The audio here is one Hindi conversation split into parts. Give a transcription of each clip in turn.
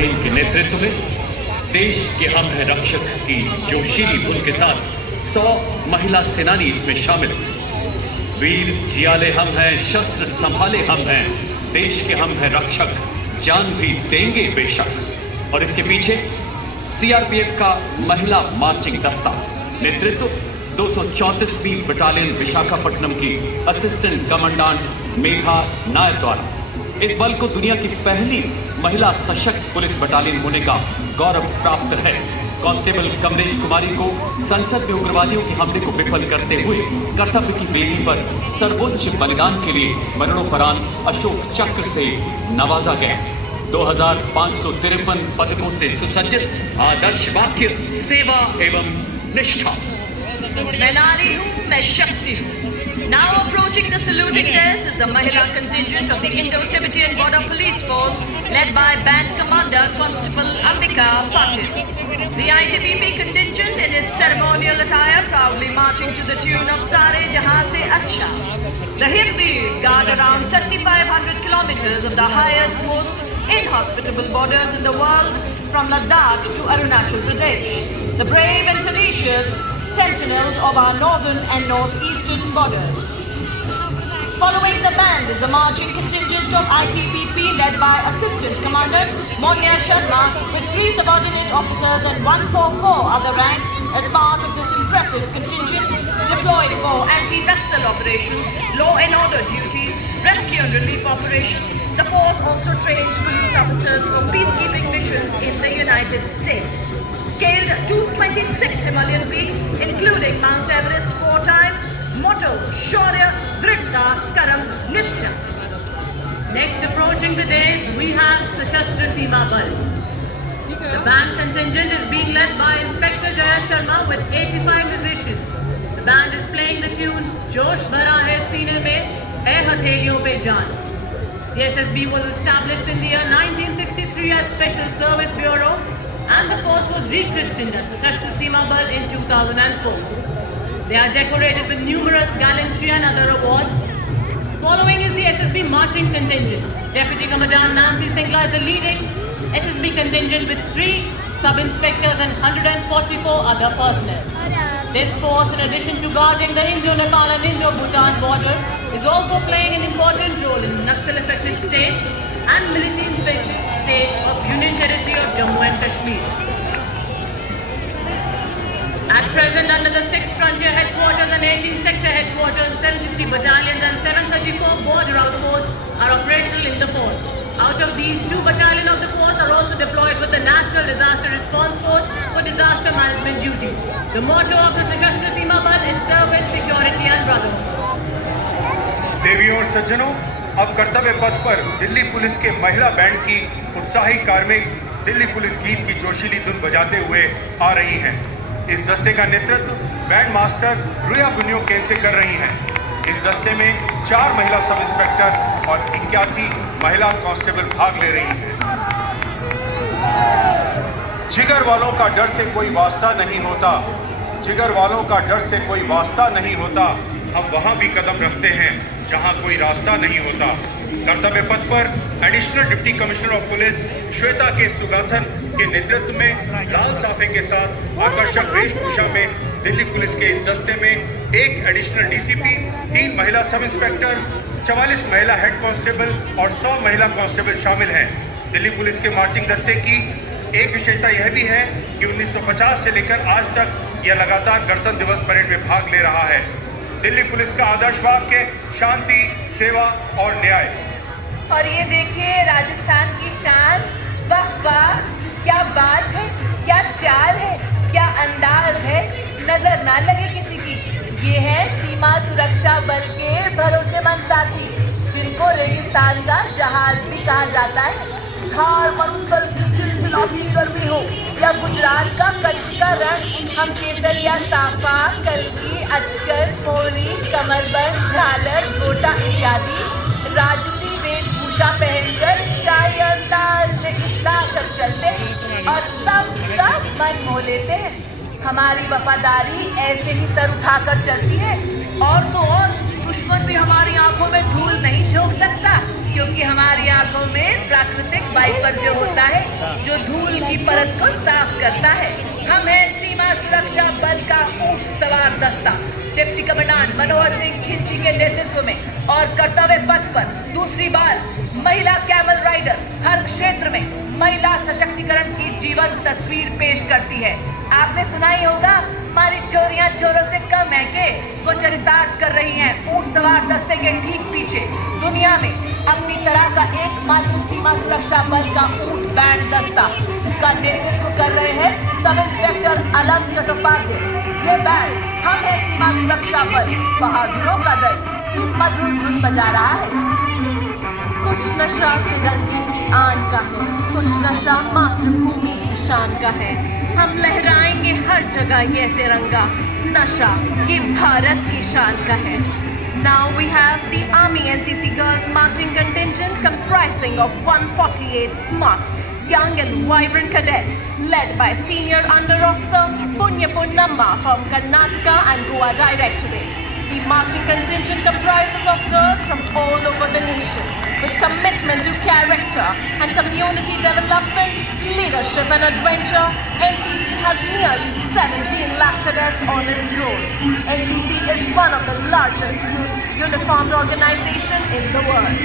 पटेल के नेतृत्व में देश के हम हैं रक्षक की जोशीली धुन के साथ 100 महिला सेनानी इसमें शामिल। वीर जियाले हम हैं, शस्त्र संभाले हम हैं, देश के हम हैं रक्षक, जान भी देंगे बेशक। और इसके पीछे सीआरपीएफ का महिला मार्चिंग दस्ता, नेतृत्व 234वीं बटालियन विशाखापट्टनम की असिस्टेंट कमांडेंट मेघा नायर द्वारा। इस बल को दुनिया की पहली महिला सशक्त पुलिस बटालियन होने का गौरव प्राप्त है। कांस्टेबल कमलेश कुमारी को संसद में उग्रवादियों के हमले को विफल करते हुए कर्तव्य की वेदी पर सर्वोच्च बलिदान के लिए मरणोपरांत अशोक चक्र से नवाजा गया। 2553 पदकों से सुसज्जित आदर्श वाक्य सेवा एवं निष्ठा। मैं नारी हूँ, मैं शक्ति हूँ। Now approaching the saluting desk is the Mahila contingent of the Indo-Tibetan Border Police Force led by Band Commander Constable Ambika Patil. The ITBP contingent in its ceremonial attire proudly marching to the tune of Sare Jahan Se Acha. The Hippies guard around 3,500 kilometers of the highest, most inhospitable borders in the world from Ladakh to Arunachal Pradesh. The brave and tenacious sentinels of our northern and northeastern borders. Following the band is the marching contingent of ITBP led by Assistant Commandant Monya Sharma with 3 subordinate officers and 144 other ranks as part of this impressive contingent deployed for anti-Naxal operations, law and order duties, rescue and relief operations. The force also trains police officers for peacekeeping missions in the United States. Scaled 226 Himalayan peaks, including Mount Everest 4 times. Motto: Shaurya, Dhrita, Karam, Nishtha. Next approaching the dais, we have Sashastra Seema Bal. The band contingent is being led by Inspector Jaya Sharma with 85 musicians. The band is playing the tune Josh Bhara Hai Seene Mein, Hai Hatheliyon Pe Jaan. The SSB was established in the year 1963 as Special Service Bureau, and the force was rechristened as Sashastra Seema Bal in 2004. They are decorated with numerous gallantry and other awards. Following is the SSB marching contingent. Deputy Commandant Nancy Singla is the leading SSB contingent with 3 sub-inspectors and 144 other personnel. This force, in addition to guarding the Indo-Nepal and Indo-Bhutan border, is also playing an important role in Naxal-affected states and military-infected states of Union Territory of Jammu and Kashmir. At present, under the 6th Frontier Headquarters and 18th Sector Headquarters, 73 battalions and 734 border outposts are operational in the force. Out of these, 2 battalions of the force are also deployed with the National Disaster Response Force for disaster management duties. The motto of the Sashastra Seema Bal is service, security and brotherhood. देवियों और सज्जनों, अब कर्तव्य पथ पर दिल्ली पुलिस के महिला बैंड की उत्साही कार्मिक दिल्ली पुलिस गीत की जोशीली धुन बजाते हुए आ रही हैं। इस दस्ते का नेतृत्व बैंड मास्टर रुया बुनियो केन से कर रही हैं। इस दस्ते में 4 महिला सब इंस्पेक्टर और 81 महिला कांस्टेबल भाग ले रही हैं। जिगर वालों का डर से कोई वास्ता नहीं होता, जिगर वालों का डर से कोई वास्ता नहीं होता। हम वहाँ भी कदम रखते हैं जहाँ कोई रास्ता नहीं होता। कर्तव्य पथ पर additional deputy commissioner of police Shweta के सुगाथन के नेतृत्व में लाल साफे के साथ आकर्षक वेशभूषा में दिल्ली पुलिस के इस दस्ते में 1 एडिशनल डीसीपी, 3 महिला सब इंस्पेक्टर, 44 महिला हेड कांस्टेबल और 100 महिला कांस्टेबल शामिल हैं। दिल्ली पुलिस के मार्चिंग दस्ते की एक विशेषता यह भी है कि 1950 से लेकर आज तक यह लगातार गणतंत्र दिवस परेड में भाग ले रहा है। दिल्ली पुलिस का आदर्श वाक्य शांति, सेवा और न्याय। और ये देखिए राजस्थान की शान, वाह वाह, क्या बात है, क्या चाल है, क्या अंदाज है, नजर ना लगे किसी की। ये है सीमा सुरक्षा बल के भरोसेमंद साथी, जिनको रेगिस्तान का जहाज भी कहा जाता है। थार मरुस्थल की चिलचिलाती गर्मी हो या गुजरात का कच्छ का रण, हम केसरिया साफा, कलगी, अचकर, मोरी, कमरबंद, झालर, गोटा इत्यादि राजसी वेशभूषा पहनकर शाही अंदाज से इतना कर चलते हैं और सब मन मोह लेते हैं। हमारी वफादारी ऐसे ही सर उठाकर चलती है और तो और दुश्मन भी हमारी आंखों में धूल नहीं झोंक सकता। क्योंकि हमारी आंखों में प्राकृतिक वाइपर जो होता है, जो धूल की परत को साफ करता है। हम हैं सीमा सुरक्षा बल का ऊंट सवार दस्ता, डिप्टी कमांडेंट मनोहर सिंह छिंची के नेतृत्व में और कर्तव्य पथ पर दूसरी बार महिला कैमल राइडर हर क्षेत्र में महिला सशक्तिकरण की जीवंत तस्वीर पेश करती है। आपने सुना ही होगा, हमारी छोरियां छोरों से कम है के वो चरितार्थ कर रही हैं ऊंट सवार दस्ते के ठीक पीछे। दुनिया में अपनी तरह का एकमात्र सीमा सुरक्षा बल का ऊंट बैंड दस्ता, जिसका नेतृत्व कर रहे हैं सब इंस्पेक्टर अलम चट्टोपाध्याय। ये बैंड हम है सीमा सुरक्षा बल बहादुरों का दल की मधुर धुन बजा रहा है। कुछ नशा तिरंगे की आन का है, कुछ नशा मातृभूमि की शान का है। हम लहराएंगे हर जगह ये तिरंगा, नशा ये भारत की शान का है। Now we have the Army NCC Girls Marching Contingent comprising of 148 smart, young and vibrant cadets led by Senior Under Officer Punya Punnamma from Karnataka and Goa Directorate. The marching contingent comprises of girls from all over the nation with commitment to character and community development, leadership and adventure. NCC has nearly 17 lakh cadets on its roll. NCC is one of the largest uniformed organization in the world.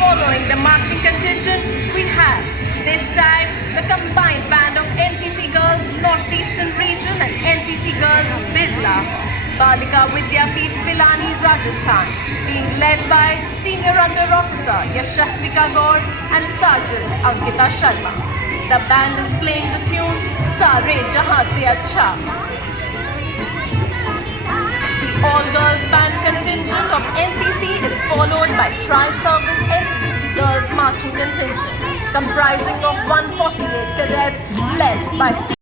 Following the marching contingent, we have this time the combined band of NCC Girls Northeastern Region and NCC Girls Birla, Balika Vidyapeeth Pilani, Rajasthan, being led by Senior Under Officer Yashasvika Gaur and Sergeant Ankita Sharma. The band is playing the tune Sare Jahan Se Acha. The all-girls band contingent of NCC is followed by Tri-Service NCC Girls Marching Contingent, comprising of 148 cadets led by